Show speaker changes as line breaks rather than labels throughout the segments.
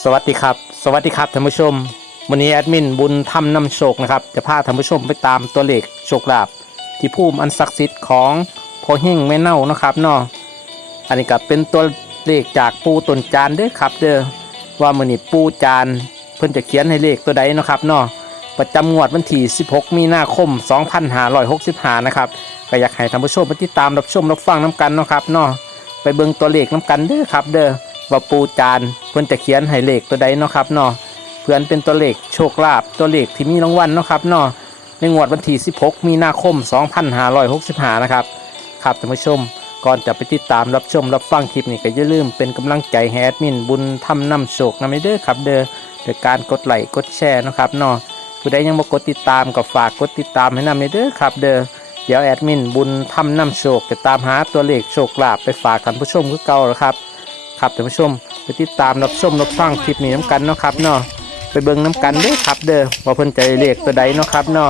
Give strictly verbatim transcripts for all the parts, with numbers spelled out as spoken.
วัสดีครับสวัสดีครับท่านผู้ชมวันนี้แอดมินบุญทำนำโชคนะครับจะพาท่านผู้ชมไปตามตัวเลขโชคลาภที่ภูมิอันศักดิ์สิทธิ์ของพ่อเฮงแม่เน่านะครับเนาะอันนี้ก็เป็นตัวเลขจากปูตนจานเด้อครับเด้อว่ามื้อนี้ปูจานเพิ่นจะเขียนให้เลขตัวใดเนาะครับเนาะประจำงวดวันที่สิบหกมีนาคมสองพันห้าร้อยหกสิบห้านะครับก็อยากให้ท่านผู้ชมไปติดตามรับชมรับฟังน้ำกันเนาะครับเนาะไปเบิ่งตัวเลขน้ำกันเด้อครับเด้อว่าปูจานเพิ่นจะเขียนให้เลขตัวใดเนาะครับเนาะเพื่อนเป็นตัวเลขโชคลาภตัวเลขที่มีรางวัลเนาะครับเนาะในงวดวันที่สิบหกมีนาคมสองพันห้าร้อยหกสิบห้านะครับครับท่านผู้ชมก่อนจะไปติดตามรับชมรับฟังคลิปนี้ก็อย่าลืมเป็นกำลังใจให้แอดมินบุญทำนำโชคนำเด้อครับเด้อโดยการกดไลค์กดแชร์นะครับเนาะผู้ใดยังบ่กดติดตามก็ฝากกดติดตามให้นำเด้อครับเด้อเดี๋ยวแอดมินบุญทำนำโชคจะตามหาตัวเลขโชคลาภไปฝากท่านผู้ชมคือเก่าแล้วครับครับท่านผู้ชมไปติดตามรับชมรับฟังคลิปนี้น้ำกันเนาะครับเนาะไปเบิ่งน้ำกันเด้อครับเด้อว่าเพิ่นใจเลขตัวใดเนาะครับเนาะ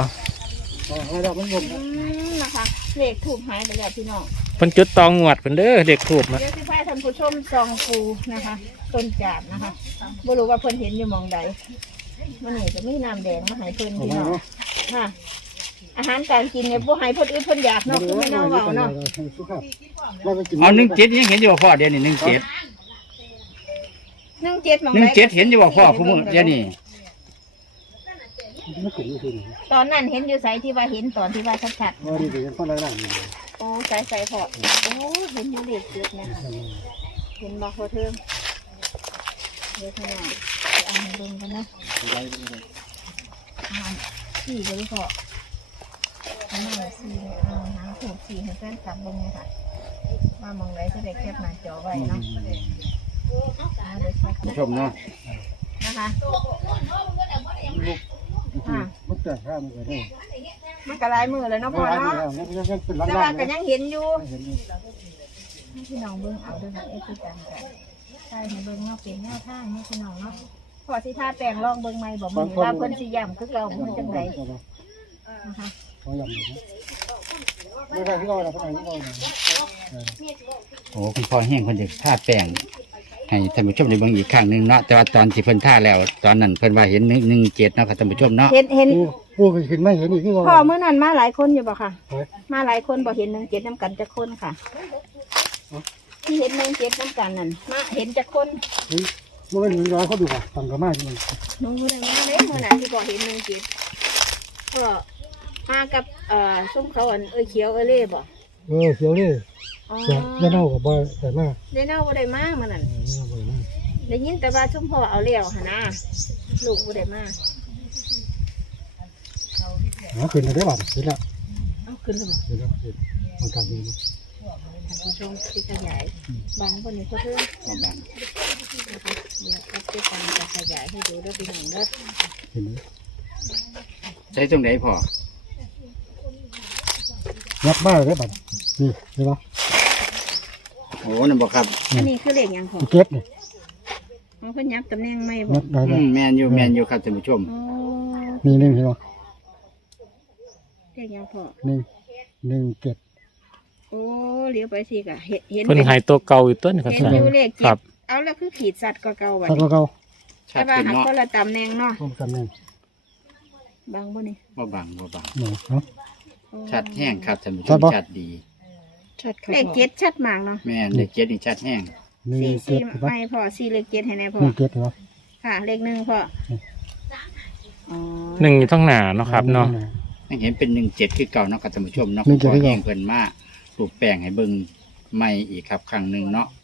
นะคะเลขถูกหายไปแล้วพี่น้อง
เพิ่นจุดตองงวดเพิ่นเด้อเลขถูกนะ
เดี๋ยวสิพาท่านผู้ชมซองปูนะคะต้นจาดนะคะบ่รู้ว่าเพิ่นเห็นอยู่หมองใดมันนี่จะมีน้ำแดงมาให้เพิ่นพี่น้องค่ะอาหารการกินเนี่ยบ่ให้เพิ่นอึดเพิ่นอยากเนาะคือไม่เน่าเว้าเนาะ
เอาหนึ่งเจ็ดยังเห็นอยู่ว่าพ่อเดี๋ยวนี้หนึ่งเจ็ด
หนึ่งเจ็ดหมอง
หนึ่
ใด
งเจ็ดเห็นอยู่ว่าพ่อผู้มือเดี๋ยวนี้
ตอนนั้นเห็นอยู่ไสที่ว่าเห็นตอนที่ว่าชัดๆโอ้ใสๆพอโอ้เห็นอยู่เลขเจ็ดนะคะเห็นบ่พอเทิงเดี๋ยวข้างหน้าจะเอาให้เบิ่งกันนะอ่าสี่เลยพออันนี้สี่เอาหางถูกสี่ให้แฟนคลับเบิ่งเลยค่ะว่ามองไรจะได้แคปหน้าจอไว้เนาะอ่าเดี๋ยวเช็ค
ผู้ชมเนาะ
นะคะอ่า
มันแต่ข้ามไปได้
มันก็หลายมือแล้วเนาะพ่อเนาะ
ยังเป็น
แต่
ล้า
ว่าน ก็
ๆ
ยังเห็นอยู่
เห็น
ให้พี่น้องเบิ่งเอาด้วยค่ะเอฟซีกันค่ะใช่ให้เบิ่งเนาะเป็นแนวทางให้พี่น้องเนาะพอสิท่าแปลงลองเบิ่งใหม่บอกมันว่าเพิ่นสิย้ำคือเก่ามันจังไดนะคะ
พอยังไม่ได้ที่เราเราที่เรา
โอ้คุณพ่อแห้งคนจะท่าแป้งให้ท่านผู้ชมได้เบิ่งอีกครั้งหนึ่งเนาะแต่ว่าตอนที่เพิ่นท่าแล้ว ตอนนั้นเพิ่นว่าเห็นหนึ่งหนึ่งเจ็ดเนาะครับท่านผู้ชมเนาะ
เห็นเห็น
ปูไปขึ้นไม่เห็นอีกที่เรา
พ่อเมื่อนั้นมาหลายคนอยู่บ่ค่ะ มาหลายคนบ่เห็นหนึ่งเจ็ดน้ำกันจะคนค่ะที่เห็นหนึ่งเจ็ดน้ำกันนั่นมาเห็นจะคน
มันไม่มีร้อยเขาดูอ่ะฟังกันมากจริง
หนูได้มาเลยเมื่อนั้นที่บ่เห็นหนึ่งเจ็ดก็มากับเอ่อส้มเขาอันเอ้ยเขียวเอ้ยเล่บ่
เออเสียวนี่
อ๋อ
จะเน่ากับบ่แต่มาก
ได้เน่าบ่ได้มาเมื่อนั้น
เน่าบ่อยมาก
ได้ยินแต่ว่าชุ่มพ่อเอาเลี้ยวหนนะลูกบ่ได้มา
อ๋อขึ้นได้บ้างเห็นแล้ว
เอาขึ้นเลย
เห็นแล้วเห็นมันการดี
ท่านผู้ชมที่ขยายบางคนนี่ก็เพิ่ม
บ่บาง
นะคะเดี๋ยวเอาเจ้าการจะขยายให้ดูด้วยพี่น้องเด้อ
เห็นไหม
ใช้ตรงไหนพ่อ
ยับมากเลยบัดนี่เห็นปะ
โอ้นั่นบอกครับ
อันนี้คือเลขหยังของ
เก็ตนี่
ของเพิ่นยับตำแหน่งไม่บ
ยั
อก
บได้
อื
แล้ว
มแมนอยู่แมนอยู่ครับท่านผู้ชม
อ๋อ
นี่หนึ่งเห็นปะ
เลขหยังพอ
หนึ่งหนึ่งเก็ต
โอ้เลี้ยวไปสิกะเห็นเห็น
เพิ่นให้ตัวเก่าอยู่ต้นครับ
เห็นอยู่เลข
ค
เจ็
รั
ด
บ
เอาแล้วคือขีดสัตว์ก็เก่าบัด
ถ้า
นี้
เราเขา
ชั
แต่
ด
ว่า
ขึ้น
หัก
เนาะ
คนละตำแหน่งเนาะ
ร่วมกันเนี่ย
บางบ่นี่
บ่บางบ่บาง
เนาะ
ชัดแห้งครับท่านผู้ช
ชัด
ม
ปะ
ชัดดี
ชัดเลขเจ็ดชัดมากเนาะ
แม่นเลขเจ็ดนี่ชัดแห้ง
หนึ่ง
สี่
เก็
สี่
ตเห็นปะ
ไม่พอสี่เลขเจ็ดให้แน่พอ
หนึ่งเก็ตเห็นปะ
ค่ะ เลขหนึ่งพออ๋อ
หนึ่งอยู่ทั้งหน้าเนาะครับเนาะ
ยังเห็นเป็นหนึ่งเจ็ดคือเก่าเนาะครับท่านผู้ชมเนาะ
หนึ่
คุณ
งเจ็ด
พ่อ
คือเก่า
แห้งเพิ่นมาปลูกแป้งให้เบิ่งใหม่อีกครับครั้งหนึ่งเนาะ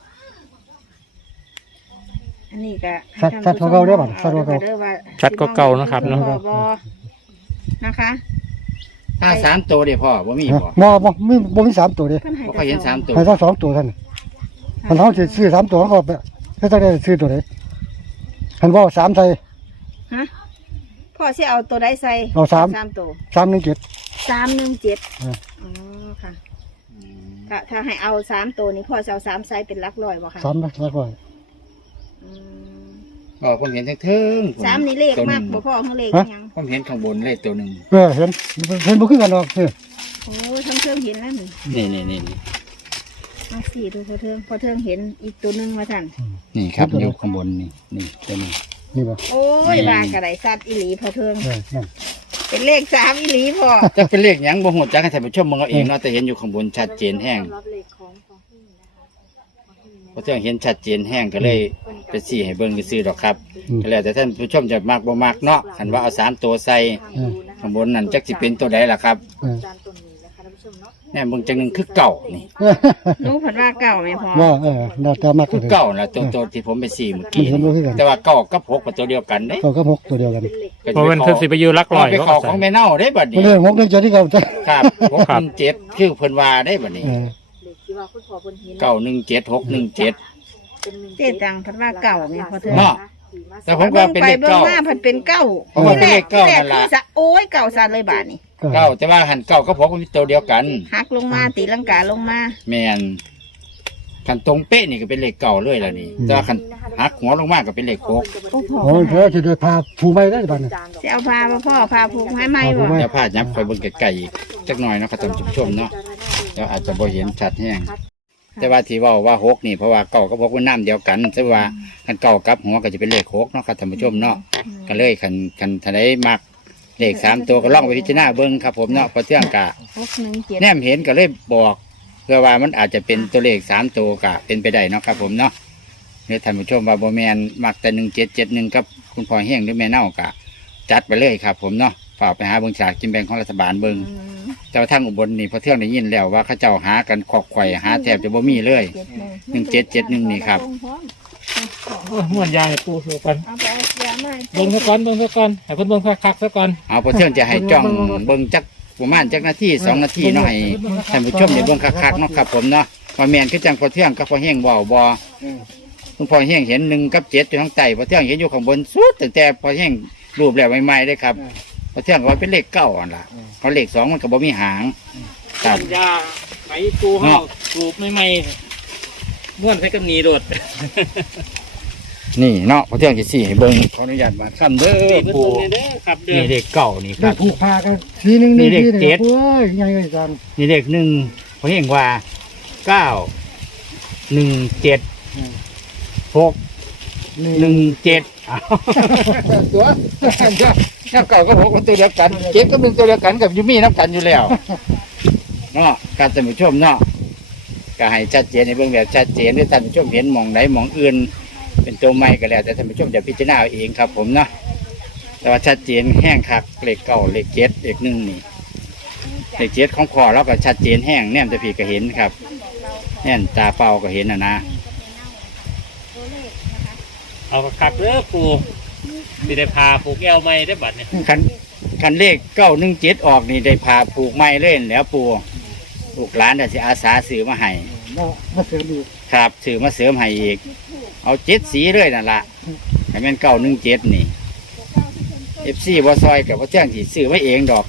อันนี้ก็
ชัดชัดกว่าเก่าเด้อบัดชัดกว่าเก่า
ชัดกว่าเก่านะครับเนาะ
บอบนะคะ
ถ้าสามตัวเดี๋ยวพ่อว่ามีบ่
บ่บ่มีบ่มีสามตัวเด้
เพิ่นให้
บ่ค่อยเห็นสามตัว
ให้สักสองตัวท่านคันเขาสิซื้อสามตัวเขาก็ให้ต้องได้ซื้อตัวไหนคันว่าสามใส่
ฮะพ่อสิเอาตัวใดใส่
เอาสาม
สามตัว
สามหนึ่งเจ็ด
สามหนึ่งเจ็ด
อ่า
อ๋อค่ะ
อืม
ถ้าถ้าให้เอาสามตัวนี้พ่อจะเอาสามไซส์เป็นหลักร้อยบ่ค่ะ
สามนะแล้วก็
อืม
อ๋อผมเห็นทั้งเทิงผม
สามนี่เลข
ตัวห
มาก
นึ่ง
บ่พ่อเขาเลขหยัง
ผมเห็นข้างบนเลขตัวหนึ่ง
เออเห็นเห็นบ่คือกันหรอกเออ
โอ้ยทั้งเครื่องเห็นแล้วนี่
นี่นี่นี่นี่
เอาสี่ดูพอเทิงพอเทิงเห็นอีกตัวหนึงมาสั่น
นี่ครับอยู่ข้างบนนี่นี่ตัวนี้
นี่บ่
โอ้ยบากระไดสัตว์อีหลีพอเทิง
เออนั่น
เป็นเลขสามอีหลีพอ
จะเป็นเลขหยังบ่ฮู้จักให้ท่านผู้ชมมองเอาเองเนาะแต่เห็นอยู่ข้างบนชัดเจนแห้งเพราะเทื่องเห็นชัดเจนแห้งก็เลยไปสี่ให้เบิ่งซื่อๆดอกครับ
อืม
ก็แล้วแต่ท่านผู้ชมจะมักบ่มักเนาะคันว่าเอาสามตัวใส่
เออ
ข้างบนนั่นจักสิเป็นตัวใดล่ะครับ
เออ
แน่เบิ่งจังหนึงคือเก่านี่
รู้ผันว่าเก่าไหมพอ
ว่าเออน่าจะมาก
คือเก่าล่ะตัวตัวที่ผมไปสี่เมื่อกี้
มันเห็นบ่คือกัน
แต่ว่าเก่ากับหกเป็นตัวเดียวกันเด้
เขาก็หกตัวเดียวกัน
ก็
เพราะมันเพิ่นสิไปอยู่หลักร้อย
ไป
เขา
ขอ
ก็
ข
ใส่
องแม่เน่าได้บัด
มัน
นี้
เรื่องหกเรื่องเจ็ดที่เขาจะ
ครับหกหนึ่งเจ็ดคือเพิ่นว่าได้บัดนี้
เออ
เก้าหนึ่งเจ็ดหกหนึ่งเจ็ด
เจ๊ตังผันว่าเก่าไหมพอเทิง
เนาะแต่ผมว่าเป็น
ไป
เลข
เบิ่ง
เก้า
มาผันเป็นเก้า
เพราะว่าเป็นเลขเก้า
ที่แร
นั่นล่ะ
ที่สะโอ้ยเก่าสัตว์เลยบาทนี่
เก้าแต่ว่าหันเก้ากับหกมันเป็นตัวเดียวกัน
หักลงมาตีลังกาลงมา
แม่นคันตรงเป๊ะนี่ก็เป็นเลขเก้าเลยล่ะนี่แต่ว่าคันหักหัวลงมาก็เป็นเลขหก
โอ้โห
โอ้ยเธอจะได้พาผูไม่ได้บ้านน่ะ
จะเอาพาบ่พ่อพาผูกให้ไหมบ่
เดี๋ยวพายับคอยเบิ่งไกลๆอีกจักหน่อยเนาะครับท่านผู้ชมเนาะเดี๋ยวอาจจะบ่เห็นชัดแฮงแต่ว่าที่เว้าว่าหกนี่เพราะว่าเก้ากับหกมันน้ำเดียวกันแต่ว่าคันเก้ากับหัวก็จะเป็นเลขหกเนาะครับท่านผู้ชมเนาะก็เลยคันคันทันได้มักเลขสามตัวก็ลองไปพิจารณาเบิ่งครับผมเนาะเพอเที่ยงกะ
หกหนึ่งเจ็ด
แนมเห็นก็เลยบอกเพื่อว่ามันอาจจะเป็นตัวเลขสามตัวกะเป็นไปได้เนาะครับผมเนาะเนี่ยท่านผู้ชมว่าโบแมนมักแต่หนึ่งเจ็ดเจ็ดหนึ่งกับคุณพ่อเฮงหรือแม่เน่ากะ จัดไปเลยครับผมเนาะฝากไปหาเบิงฉลากกินแบ่งของรัฐบาลเบิง
อืม
เจ้าทั้งอุบลนี่พอเที่ยงได้ยินแล้วว่าเขาเจ้าหากันขอกไข่หาแทบจะบ่มีเลย หนึ่งเจ็ดเจ็ดหนึ่งนี่ครับ
โอ้ยม่วนยางให้ปูสู้กัน
เอาไปเอาเสียมา
เบิ่งซะก่อนเบิ่งซะก่อนให้เพิ่นเบิ่งคักๆซะก่อน
เอาพอเที่ยงจะให้จ้องเบิงจักประมาณจักนาทีสองนาทีเนาะให้ท่านผู้ชมได้เบิงคักๆเนาะครับผมเนาะว่าแมนคือจังพอเที่ยงกับพอเฮงเว้าบ่ คุณพ่อเฮียงเห็นหนึ่งกับเจ็ดอยู่ข้างใต้พอเที่ยงเห็นอยู่ข้างบนสุดตั้งแต่พอเฮียงรูปแล้วใหม่ๆเลยครับพอเที่ยงก็ว่าเป็นเลขเก้าอันละเพราะเลขสองมันก็บ่มีหางครับ
ยาไห้ปูเฮาสูบใหม่ๆม่วนใส่กับหนีโดด
นี่เนาะพอเที่ยงจะสี่ให้เบิ้งขออนุญาตมาขั้นเด้อ
ปู
ปู่
เด้อครับเด้
นี่
อ
เลขเก้านี่ค
ได้
รับ
ผูกพากันทีหนึง
นี่เลข
ทีหนึ่ง
เจ็ด
โอ้ยยังไงกัน
นี่เลขหนึ่งพอเฮียงว่าเก้าหนึ่งเจ็ดหกหนึ่งเจ็ดตัวน้ำเก่าก็หกมันตัวเดียวกันเจ็ดก็เป็นตัวเดียวกันกับยูมี่น้ำกันอยู่แล้วเนาะการท่านผู้ชมเนาะก็ให้ชัดเจนในเบื้องแบบชัดเจนด้วยท่านผู้ชมเห็นหมองไหนหมองอื่น เป็นตัวใหม่ก็แล้วแต่ท่านผู้ชมจะพิจารณาเอาเองครับผมเนาะแต่ว่าชัดเจนแห้งคักเลขเก้าเลขเจ็ดเลขหนึ่งนี่เลขเจ็ดของพอเราก็ชัดเจนแห้งแนมตะพีก็เห็นครับแน่นตาเปล่าก็เห็นนะนะ
เอาคักๆเด้อปูสิได้พาผูกแอวใหม่ได้บัดเนี่ย
คันคันเลขเก้าหนึ่งเจ็ดออกนี่ได้พาผูกไม้เล่นแหล้วปูลูกหลานแต่สิอาสาซื้อมาให้
มามาเสริมอีก
ครับซื้อมาเสริมให้อีก เอาเจ็ดสีเลยนั่นละให้แม่นเก้าหนึ่งเจ็ดนี่เอฟซีบอซอยกับพ่อเจ้างที่ซื้อไว้เองดอก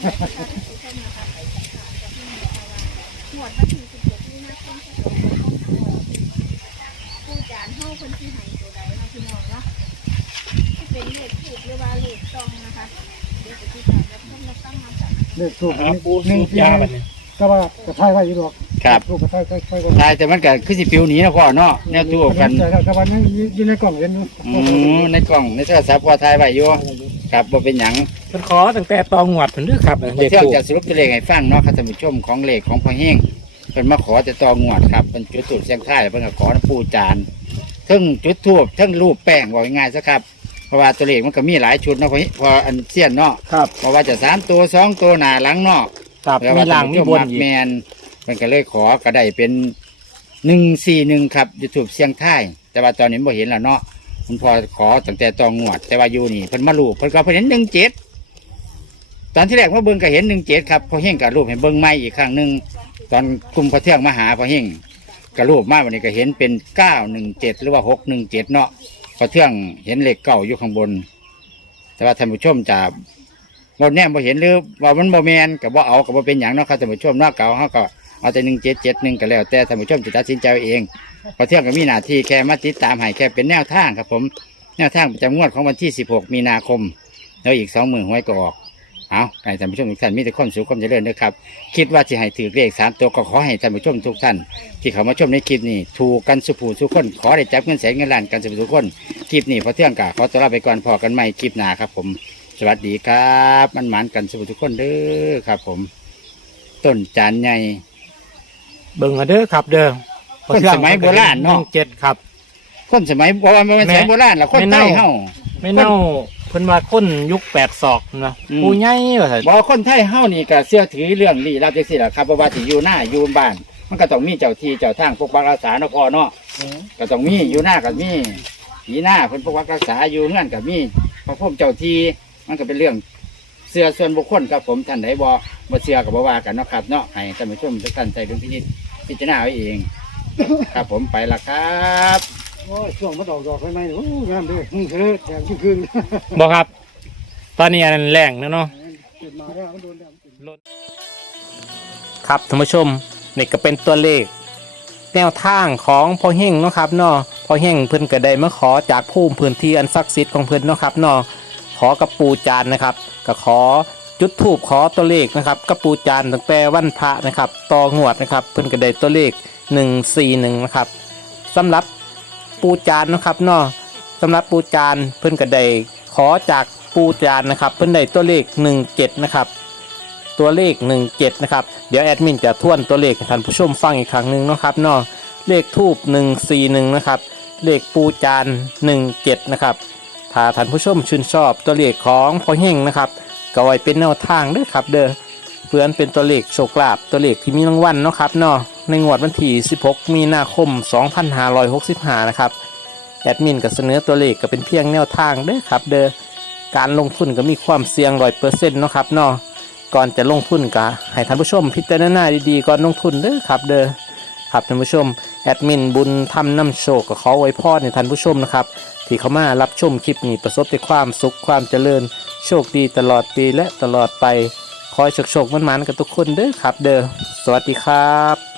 ผู้จานเฮาเพิ่นสิให้ตัวใดเนาะพี่น้องเนาะเป็นเลขถูกหรือว่าเลขตองนะคะเดี๋ยวจะที่ถามแล้วเพิ่นมาตั้งมาจับ
เลขถูก
เอาปู
หนึ่
สู
ง
บ
สี่
ยาบัดเนี่ย
แต่ว่ากระทายไว้อยู่ดอก
ครับ
ลูกกระทายใช้ใช้ไว้
ใช่แต่มันก็คือสิปิวหนีนะพ่อเนาะแนวตู้กัน
แต่แต่วันนี้อยู่ในกล่องเห็นอยู่
อืมในกล่องในโทรศัพท์พอถ่ายไว้อยู่ครับบ่เป็นหยัง
เพิ่นขอตั้งแต่ตองหวดเพิ่นเด้อครับ
เดี๋
เด็
ย
ก
วเที่ยว
ปู
จะสรุปตัวเลขให้ฟังเนาะครับท่านผู้ชมของเลขของพ่อเฮงเพิ่นมาขอแต่ตองวดครับเพิ่นจุดทูบเสียงท้ายเพิ่นก็ขอน้ำปูจานเทั้งจุดทูบเทั้งรูปแป้งว่าง่ายๆซะครับเพราะว่าตัวเลขมันก็มีหลายชุดเนาะพอพออันเสี้ยนเนาะ
ครับ
เพราะว่าจะสามตัวสองตัวหน้าหลังเนาะ
ครับ
แล้ว
มี
ว่า
หลังมีบน
ท่านผู้ช
อีก
แมนมันก็เลยขอก็ได้เป็นหนึ่งสี่หนึ่งครับยูทูบเสียงท้ายแต่ว่าตอนนี้บ่เห็นแล้วเนาะคุณพ่อขอตั้งแต่ตองวด แต่ว่าอยู่นี่เพิ่นมาลูกเพิ่นก็เพิ่นเห็นหนึ่งเจ็ดตอนที่แรกมาเบิ่งก็เห็นหนึ่งเจ็ดครับพอเฮงกับรูปเห็นเบิ่งใหม่อีกครั้งหนึ่งตอนกลุ่มพอเที่ยงมาหาพอเฮงกับรูปมาวันนี้ก็เห็นเป็นเก้าหนึ่งเจ็ดหรือว่าหกหนึ่งเจ็ดเนาะพอเที่ยงเห็นเลขเก้าอยู่ข้างบน แต่ว่าท่านผู้ชมจะบ่แน่บ่เห็นหรือว่ามันบ่แมนกับบ่เอากับบ่เป็นอย่างเนาะครับท่านผู้ชมเนาะเก่าเขาก็เอาแต่หนึ่งเจ็ดเจ็ดหนึ่งก็แล้วแต่ท่านผู้ชมจะตัดสินใจเอาเองพอเที่ยงก็มีหน้าที่แค่มาติดตามให้แค่เป็นแนวทางครับผมแนวทางประจำงวดของวันที่สิบหกมีนาคมแล้วอีกสองหมื่นหวยก็ออกเอาให้ท่านผู้ชมทุกท่านมีแต่ความสุขความเจริญนะครับคิดว่าจะให้ถือเลขสามตัวก็ขอให้ท่านผู้ชมทุกท่านที่เขามาชมในคลิปนี้ถูกกันสุภูสุขคนขอได้จับเงินแสนเงินล้านกันสุภูสุขคนคลิปนี้พอเที่ยงกะขอตัวลาไปก่อนพอกันใหม่คลิปหน้าครับผมสวัสดีครับมันหมานกันสุภูสุขคนเด้อครับผมต้นจานใหญ่
เบิ่งกันเด้อครับเด้อ
คนสมัยโบราณเนาะ
เจ็ดครับ
คนสมัยบอกว่ามันเป็นสมัยโบราณละคนใต้เฮา
ไม่เน่าเพิ่นว่าคนยุคแปดศอกนะ
อืม
ผู้ใหญ่ว่าซั่น
บอกว่าคนไทยเฮานี่ก็เชื่อถือเรื่องลี้ลับจังซี่ล่ะครับเพราะว่าสิอยู่หน้าอยู่บ้าน มันก็ต้องมีเจ้าที่เจ้าทางปกปักรักษาเนาะพ่อเนาะก็ต้องมีอยู่หน้าก็มีผีหน้าเพิ่นปกปักรักษาอยู่เฮือนก็มีพระพุ่มเจ้าที่มันก็เป็นเรื่องเชื่อส่วนบุคคลครับผมท่านใดบ่บ่เชื่อก็บ่ว่ากันเนาะครับเนาะให้ท่านผู้ชมทุกท่านใส่ดุลพินิจพิจารณาเอาเอง ครับผมไปละครับ
โอ้ยช่วงมันออกดอกใหม่ๆโอ้งามเด้อมึงเถิดแถมครึ่ง
บ่ครับ ตอนนี้อันนั้นแรงนะเนาะ
ๆเกิดมาแล้วมันโดนแล้ว
ครับท่านผู้ชมนี่ก็เป็นตัวเลข แนวทางของพ่อเฮงเนาะครับเนาะพ่อเฮงเพิ่นก็ได้มาขอจากภูมิพื้นที่อันศักดิ์สิทธิ์ของเพิ่นเนาะครับเนาะขอกับปูจานนะครับก็ขอจุดธูปขอตัวเลขนะครับกับปูจานตั้งแต่วันพระนะครับต่องวดนะครับเพิ่นก็ได้ตัวเลขหนึ่งสี่หนึ่งนะครับสำหรับปูจานนะครับเนาะสำหรับปูจานเพิ่นก็ได้ขอจากปูจานนะครับเพิ่นได้ตัวเลขหนึ่งเจ็ดนะครับตัวเลขหนึ่งเจ็ดนะครับเดี๋ยวแอดมินจะทวนตัวเลขให้ท่านผู้ชมฟังอีกครั้งหนึ่งนะครับเนาะเลขทูบหนึ่งสี่หนึ่งนะครับเลขปูจานหนึ่งเจ็ดนะครับถ้าท่านผู้ชมชื่นชอบตัวเลขของพ่อเฮงนะครับก็ไว้เป็นแนวทางเด้อครับเด้อเพื่อนเป็นตัวเลขโชคลาภตัวเลขที่มีรางวัลเนาะครับเนาะในงวดวันที่สิบหกมีนาคมสองพันห้าร้อยหกสิบห้านะครับแอดมินก็เสนอตัวเลขก็เป็นเพียงแนวทางเด้อครับเด้อการลงทุนก็มีความเสี่ยงร้อยเปอร์เซ็นต์เนาะครับเนาะก่อนจะลงทุนก็ให้ท่านผู้ชมพิจารณาดีๆก่อนลงทุนเด้อครับเด้อครับท่านผู้ชมแอดมินบุญทำนำโชคก็ขอไว้พรในท่านผู้ชมนะครับที่เข้ามารับชมคลิปนี้ประสบแต่ความสุขความเจริญโชคดีตลอดปีและตลอดไปขอให้โชคๆมันๆกับทุกคนเด้อครับเด้อสวัสดีครับ